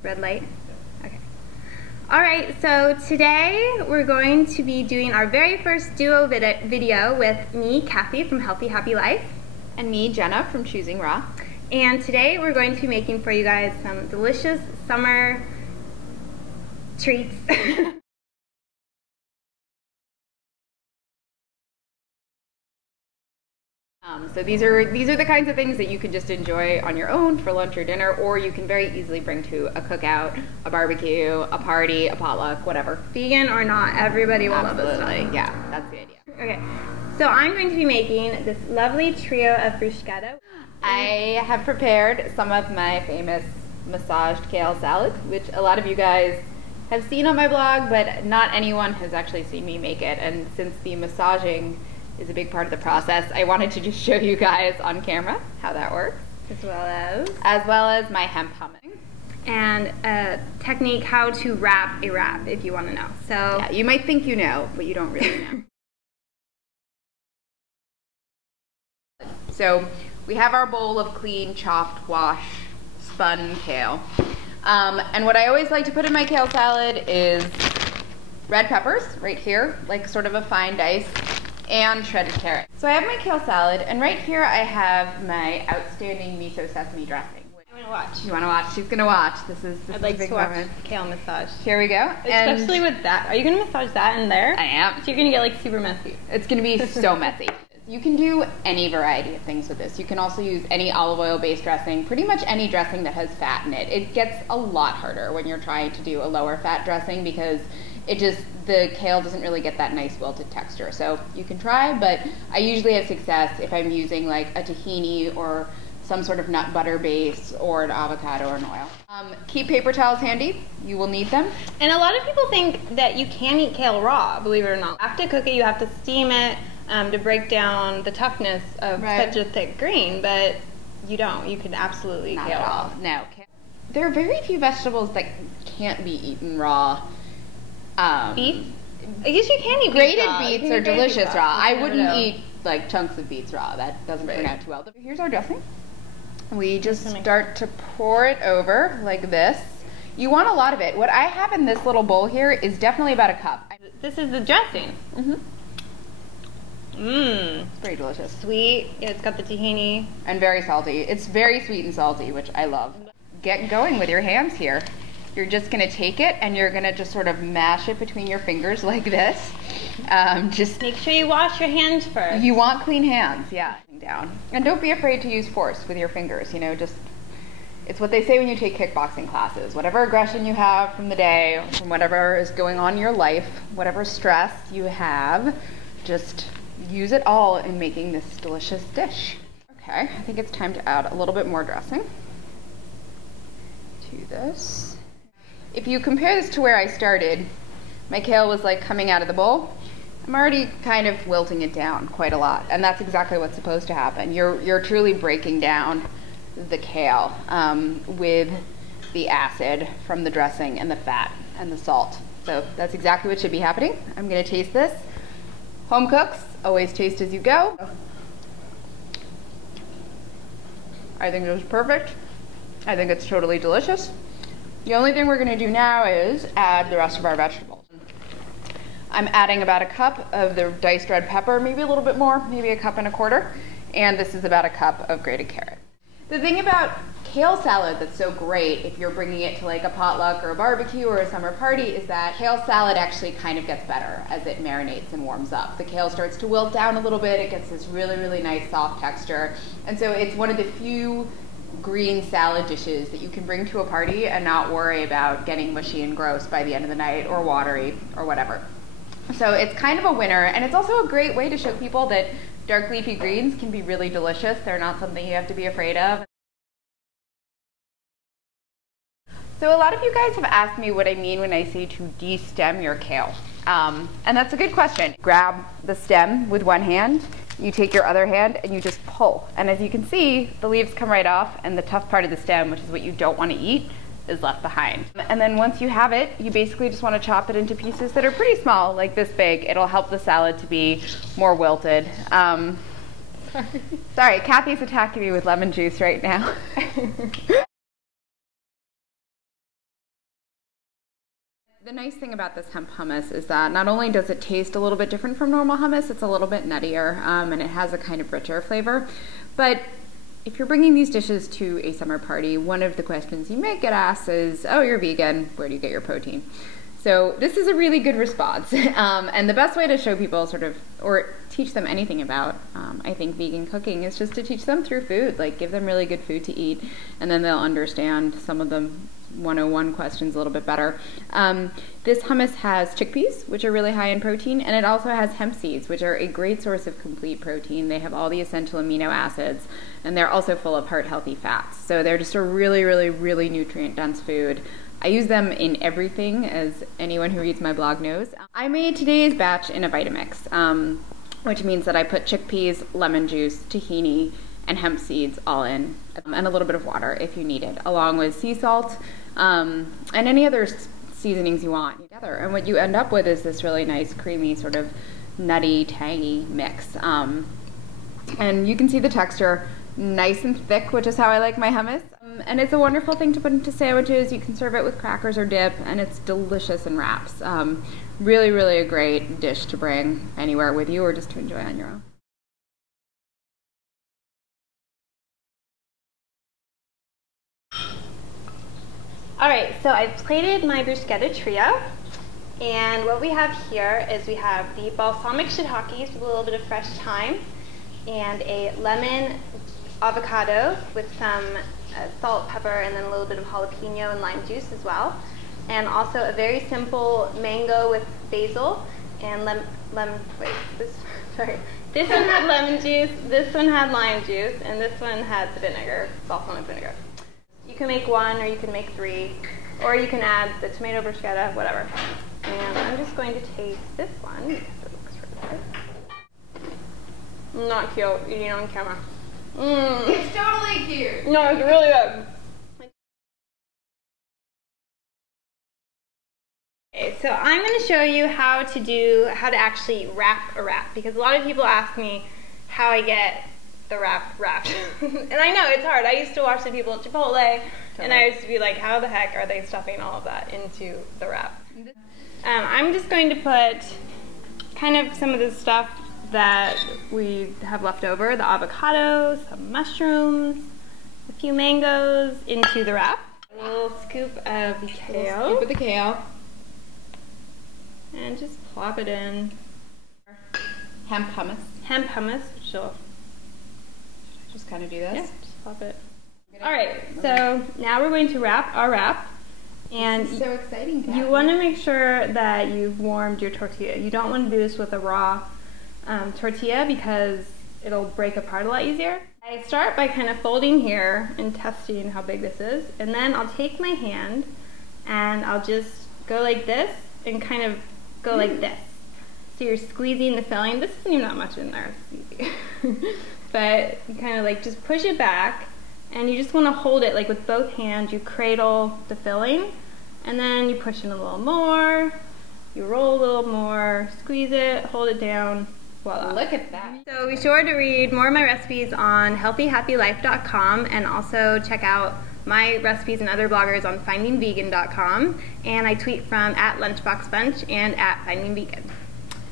Red light? Okay. All right, so today we're going to be doing our very first duo video with me, Kathy from Healthy Happy Life. And me, Jenna from ChoosingRaw. And today we're going to be making for you guys some delicious summer treats. So these are the kinds of things that you can just enjoy on your own for lunch or dinner, or you can very easily bring to a cookout, a barbecue, a party, a potluck, whatever. Vegan or not, everybody will love this stuff. Yeah, that's the idea. Okay, so I'm going to be making this lovely trio of bruschetta. I have prepared some of my famous massaged kale salad, which a lot of you guys have seen on my blog, but not anyone has actually seen me make it. And since the massaging is a big part of the process, I wanted to just show you guys on camera how that works. As well as my hemp humming. And a technique how to wrap a wrap, if you want to know. So yeah, you might think you know, but you don't really know. So we have our bowl of clean, chopped, washed, spun kale. And what I always like to put in my kale salad is red peppers, right here, like sort of a fine dice, and shredded carrot. So I have my kale salad, and right here I have my outstanding miso sesame dressing. I want to watch. You want to watch? She's going to watch. I'd like to watch kale massage. Here we go. Especially with that. Are you going to massage that in there? I am. So you're going to get like super messy. It's going to be so messy. You can do any variety of things with this. You can also use any olive oil based dressing, pretty much any dressing that has fat in it. It gets a lot harder when you're trying to do a lower fat dressing because the kale doesn't really get that nice wilted texture. So you can try, but I usually have success if I'm using like a tahini or some sort of nut butter base or an avocado or an oil. Keep paper towels handy. You will need them. And a lot of people think that you can eat kale raw, believe it or not. After cook it, you have to steam it to break down the toughness of such a thick green, but you don't. You can absolutely eat kale raw. No. There are very few vegetables that can't be eaten raw. Beets? I guess you can eat grated beets are delicious raw. I wouldn't eat like chunks of beets raw. That doesn't turn out too well. Here's our dressing. We just start to pour it over like this. You want a lot of it. What I have in this little bowl here is definitely about a cup. This is the dressing. It's very delicious. Sweet. Yeah, it's got the tahini. And very salty. It's very sweet and salty, which I love. Get going with your hands here. You're just going to take it and you're going to just sort of mash it between your fingers like this. Just make sure you wash your hands first. You want clean hands, yeah. Down. And don't be afraid to use force with your fingers. You know, it's what they say when you take kickboxing classes. Whatever aggression you have from the day, from whatever is going on in your life, whatever stress you have, just use it all in making this delicious dish. Okay, I think it's time to add a little bit more dressing to this. If you compare this to where I started, my kale was like coming out of the bowl. I'm already kind of wilting it down quite a lot, and that's exactly what's supposed to happen. You're truly breaking down the kale with the acid from the dressing and the fat and the salt. So that's exactly what should be happening. I'm going to taste this. Home cooks, always taste as you go. I think it was perfect. I think it's totally delicious. The only thing we're going to do now is add the rest of our vegetables. I'm adding about a cup of the diced red pepper, maybe a little bit more, maybe a cup and a quarter, and this is about a cup of grated carrot. The thing about kale salad that's so great if you're bringing it to like a potluck or a barbecue or a summer party is that kale salad actually kind of gets better as it marinates and warms up. The kale starts to wilt down a little bit, it gets this really, really nice soft texture, and so it's one of the few green salad dishes that you can bring to a party and not worry about getting mushy and gross by the end of the night or watery or whatever. So it's kind of a winner, and it's also a great way to show people that dark leafy greens can be really delicious. They're not something you have to be afraid of. So a lot of you guys have asked me what I mean when I say to de-stem your kale. And that's a good question. Grab the stem with one hand, you take your other hand and you just pull. And as you can see, the leaves come right off and the tough part of the stem, which is what you don't want to eat, is left behind. And then once you have it, you basically just want to chop it into pieces that are pretty small, like this big. It'll help the salad to be more wilted. Sorry, Kathy's attacking me with lemon juice right now. The nice thing about this hemp hummus is that not only does it taste a little bit different from normal hummus, it's a little bit nuttier, and it has a kind of richer flavor. But if you're bringing these dishes to a summer party, one of the questions you may get asked is, oh, you're vegan, where do you get your protein? So this is a really good response. And the best way to show people or teach them anything about, I think, vegan cooking is just to teach them through food, like give them really good food to eat, and then they'll understand some of the 101 questions a little bit better. This hummus has chickpeas, which are really high in protein, and it also has hemp seeds, which are a great source of complete protein. They have all the essential amino acids, and they're also full of heart-healthy fats. So they're just a really, really, really nutrient-dense food. I use them in everything, as anyone who reads my blog knows. I made today's batch in a Vitamix, which means that I put chickpeas, lemon juice, tahini, and hemp seeds all in, and a little bit of water if you need it, along with sea salt and any other seasonings you want together. And what you end up with is this really nice, creamy, sort of nutty, tangy mix. And you can see the texture, nice and thick, which is how I like my hummus. And it's a wonderful thing to put into sandwiches. You can serve it with crackers or dip, and it's delicious in wraps. Really, really a great dish to bring anywhere with you or just to enjoy on your own. All right, so I've plated my bruschetta trio, and what we have here is we have the balsamic shiitakes with a little bit of fresh thyme, and a lemon avocado with some salt, pepper, and then a little bit of jalapeno and lime juice as well, and also a very simple mango with basil and this one had lemon juice, this one had lime juice, and this one had the vinegar, balsamic vinegar. You can make one, or you can make three, or you can add the tomato bruschetta, whatever. And I'm just going to taste this one because it looks really good. Not cute, eating on camera. It's totally cute. No, it's really good. Okay, so I'm going to show you how to actually wrap a wrap, because a lot of people ask me how I get the wrap wrapped. And I know it's hard. I used to watch the people at Chipotle, and I used to be like, how the heck are they stuffing all of that into the wrap? I'm just going to put kind of some of the stuff that we have left over, the avocado, some mushrooms, a few mangoes, into the wrap. A little scoop of the kale. Scoop of the kale. And just plop it in. Hemp hummus. Hemp hummus, sure. Just kind of do this? Yeah, just plop it. All right, so now we're going to wrap our wrap. And this is so exciting, Kathy. You want to make sure that you've warmed your tortilla. You don't want to do this with a raw tortilla because it'll break apart a lot easier. I start by kind of folding here and testing how big this is, and then I'll take my hand and I'll just go like this and kind of go like this. So you're squeezing the filling. This isn't even that much in there, it's easy. But you kind of like just push it back, and you just want to hold it like with both hands. You cradle the filling, and then you push in a little more, you roll a little more, squeeze it, hold it down. Voila. Look at that. So be sure to read more of my recipes on healthyhappylife.com, and also check out my recipes and other bloggers on findingvegan.com, and I tweet from @lunchboxbunch and @findingvegan.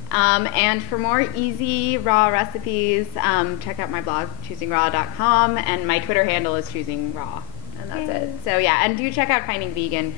And for more easy raw recipes, check out my blog, ChoosingRaw.com, and my Twitter handle is ChoosingRaw, and that's it. So yeah, and do check out Finding Vegan,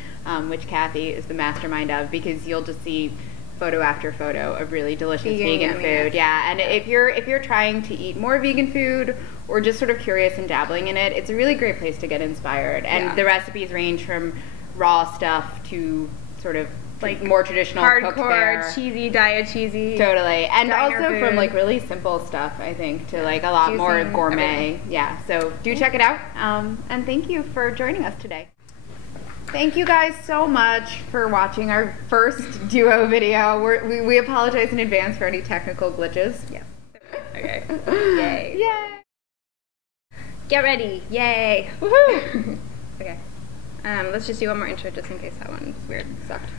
which Kathy is the mastermind of, because you'll just see photo after photo of really delicious vegan food. Yeah, and if you're trying to eat more vegan food, or just sort of curious and dabbling in it, it's a really great place to get inspired. And the recipes range from raw stuff to sort of like more traditional hardcore cheesy, diet cheesy. Totally. And also food. from like really simple stuff, I think, to like a lot more gourmet. Everything. Yeah, so do check it out. And thank you for joining us today. Thank you guys so much for watching our first duo video. We apologize in advance for any technical glitches. Yeah. Okay. Yay. Yay. Get ready. Yay. Woohoo. Okay. Let's just do one more intro just in case that one was weird. Sucked.